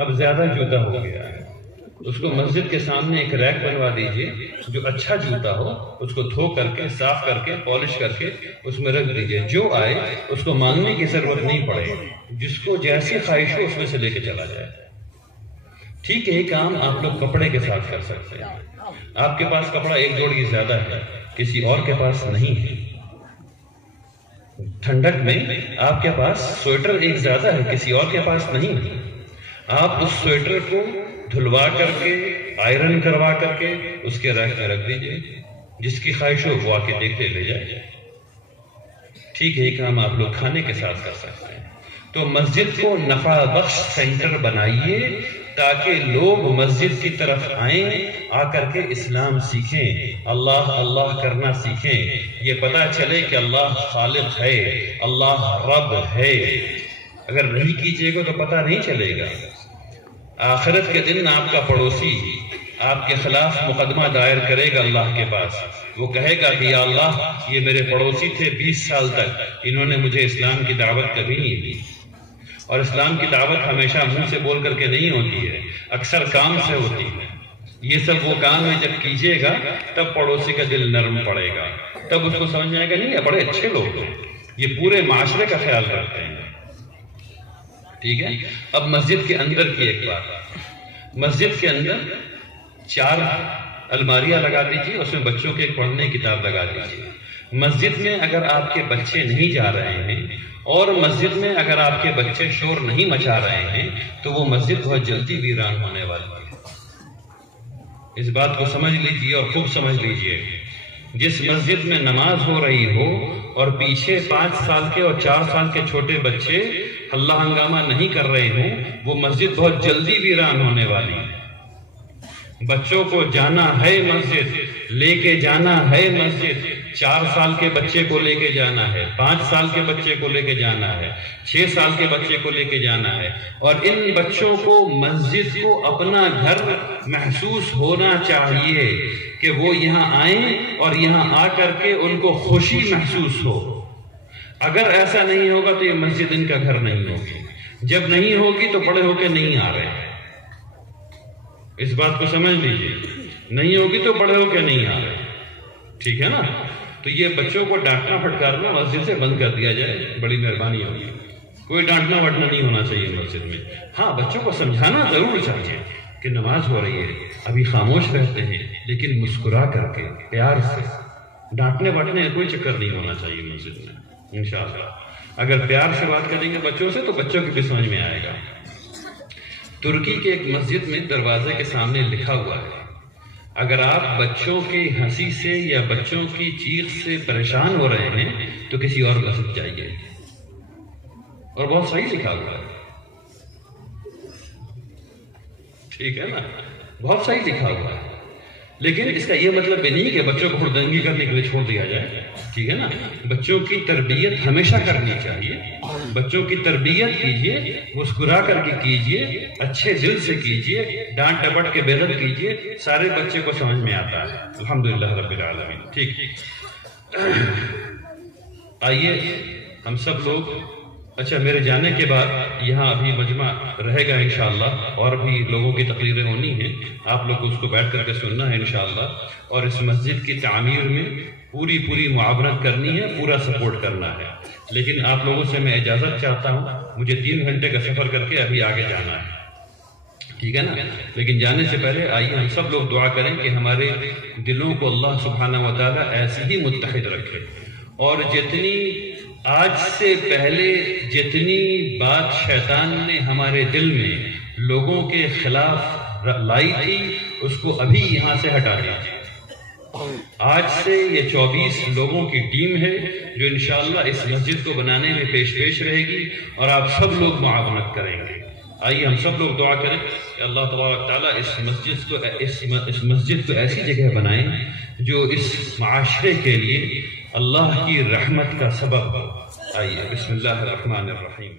اب زیادہ جوتا ہو گیا ہے، اس کو مسجد کے سامنے ایک ریک بنوا دیجئے، جو اچھا جوتا ہو اس کو دھو کر کے، صاف کر کے، پالش کر کے اس میں رکھ دیجئے، جو آئے اس کو مانگنے کی ضرورت نہیں پڑے، جس کو جیسی خواہش ہو اس میں سے لے کے چلا جائے۔ ٹھیک ہے، یہ کام آپ لوگ کپڑے کے ساتھ کر سکتے ہیں۔ آپ کے پاس کپڑا ایک جوڑی زیادہ ہے، کسی اور کے پاس نہیں ہے۔ ٹھنڈک میں آپ کے پاس سویٹر ایک زیادہ ہے، کسی اور کے پاس نہیں ہے۔ آپ اس سویٹر کو دھلوا کر کے، آئرن کروا کر کے اس کے ریک میں رکھ دیجئے، جس کی خواہش ہو وہ آ کے دیکھ لے جائے۔ ٹھیک ہے، یہ کام آپ لوگ کھانے کے ساتھ کر سکتے ہیں۔ تو مسجد کو نفع بخش سینٹر بنائیے تاکہ لوگ مسجد کی طرف آئیں، آ کر کے اسلام سیکھیں، اللہ اللہ کرنا سیکھیں، یہ پتہ چلے کہ اللہ خالق ہے، اللہ رب ہے۔ اگر نہیں کیجیے گا تو پتہ نہیں چلے گا۔ آخرت کے دن آپ کا پڑوسی آپ کے خلاف مقدمہ دائر کرے گا اللہ کے پاس، وہ کہے گا کہ یا اللہ یہ میرے پڑوسی تھے 20 سال تک، انہوں نے مجھے اسلام کی دعوت کبھی نہیں دی۔ اور اسلام کی دعوت ہمیشہ منہ سے بول کر کے نہیں ہوتی ہے، اکثر کام سے ہوتی ہے۔ یہ سب وہ کام ہے جب کیجیے گا تب پڑوسی کا دل نرم پڑے گا، تب اس کو سمجھ میں آئے گا نہیں یہ بڑے اچھے لوگ ہیں، یہ پورے معاشرے کا خیال رکھتے ہیں۔ ٹھیک ہے، اب مسجد کے اندر کی ایک بات، مسجد کے اندر 4 الماریاں لگا دیجیے، اس میں بچوں کے پڑھنے کی کتاب لگا دیجیے۔ مسجد میں اگر آپ کے بچے نہیں جا رہے ہیں اور مسجد میں اگر آپ کے بچے شور نہیں مچا رہے ہیں تو وہ مسجد بہت جلدی ویران ہونے والی ہے۔ اس بات کو سمجھ لیجیے اور خوب سمجھ لیجیے، جس مسجد میں نماز ہو رہی ہو اور پیچھے 5 سال کے اور 4 سال کے چھوٹے بچے ہلہ ہنگامہ نہیں کر رہے ہوں، وہ مسجد بہت جلدی ویران ہونے والی ہے۔ بچوں کو جانا ہے مسجد، لے کے جانا ہے مسجد، 4 سال کے بچے کو لے کے جانا ہے، 5 سال کے بچے کو لے کے جانا ہے، 6 سال کے بچے کو لے کے جانا ہے، اور ان بچوں کو مسجد کو اپنا گھر محسوس ہونا چاہیے کہ وہ یہاں آئیں اور یہاں آ کر کے ان کو خوشی محسوس ہو۔ اگر ایسا نہیں ہوگا تو یہ مسجد ان کا گھر نہیں ہوگی، جب نہیں ہوگی تو بڑے ہو کے نہیں آ رہے۔ اس بات کو سمجھ لیجیے، نہیں ہوگی تو بڑے ہو کے نہیں آ رہے، ٹھیک ہے نا؟ تو یہ بچوں کو ڈانٹنا پھٹکارنا مسجد سے بند کر دیا جائے، بڑی مہربانی ہوگی۔ کوئی ڈانٹنا وٹنا نہیں ہونا چاہیے مسجد میں۔ ہاں، بچوں کو سمجھانا ضرور چاہیے کہ نماز ہو رہی ہے، ابھی خاموش رہتے ہیں، لیکن مسکرا کر کے پیار سے، ڈانٹنے وٹنے کوئی چکر نہیں ہونا چاہیے مسجد میں انشاءاللہ۔ اگر پیار سے بات کریں گے بچوں سے تو بچوں کی بھی سمجھ میں آئے گا۔ ترکی کے ایک مسجد میں دروازے کے سامنے لکھا ہوا ہے، اگر آپ بچوں کی ہنسی سے یا بچوں کی چیخ سے پریشان ہو رہے ہیں تو کسی اور مسجد جائیے، اور بہت صحیح لکھا ہوا ہے، ٹھیک ہے نا؟ بہت صحیح لکھا ہوا ہے، لیکن اس کا یہ مطلب بھی نہیں کہ بچوں کو خردنگی کرنے کے لیے چھوڑ دیا جائے، ٹھیک ہے نا؟ بچوں کی تربیت ہمیشہ کرنی چاہیے، بچوں کی تربیت کیجئے، مسکرا کر کے کیجئے، اچھے دل سے کیجئے، ڈانٹ ڈپٹ کے بےغت کیجئے، سارے بچے کو سمجھ میں آتا ہے۔ الحمدللہ رب العالمین۔ ٹھیک، آئیے ہم سب لوگ، اچھا میرے جانے کے بعد یہاں ابھی مجمع رہے گا انشاءاللہ، اور بھی لوگوں کی تقریریں ہونی ہیں، آپ لوگ کو اس کو بیٹھ کر کے سننا ہے انشاءاللہ، اور اس مسجد کی تعمیر میں پوری معاونت کرنی ہے، پورا سپورٹ کرنا ہے۔ لیکن آپ لوگوں سے میں اجازت چاہتا ہوں، مجھے 3 گھنٹے کا سفر کر کے ابھی آگے جانا ہے، ٹھیک ہے نا؟ لیکن جانے سے پہلے آئیے ہم سب لوگ دعا کریں کہ ہمارے دلوں کو اللہ سبحانہ وتعالی ایسے ہی متحد رکھے، اور جتنی آج سے پہلے جتنی بات شیطان نے ہمارے دل میں لوگوں کے خلاف لائی تھی اس کو ابھی یہاں سے ہٹا دیا۔ آج سے یہ 24 لوگوں کی ٹیم ہے جو انشاءاللہ اس مسجد کو بنانے میں پیش رہے گی، اور آپ سب لوگ معاونت کریں گے۔ آئیے ہم سب لوگ دعا کریں کہ اللہ تبارک تعالیٰ اس مسجد کو ایسی جگہ بنائیں جو اس معاشرے کے لیے اللہ کی رحمت کا سبب ہو۔ آئیے بسم اللہ الرحمن الرحیم۔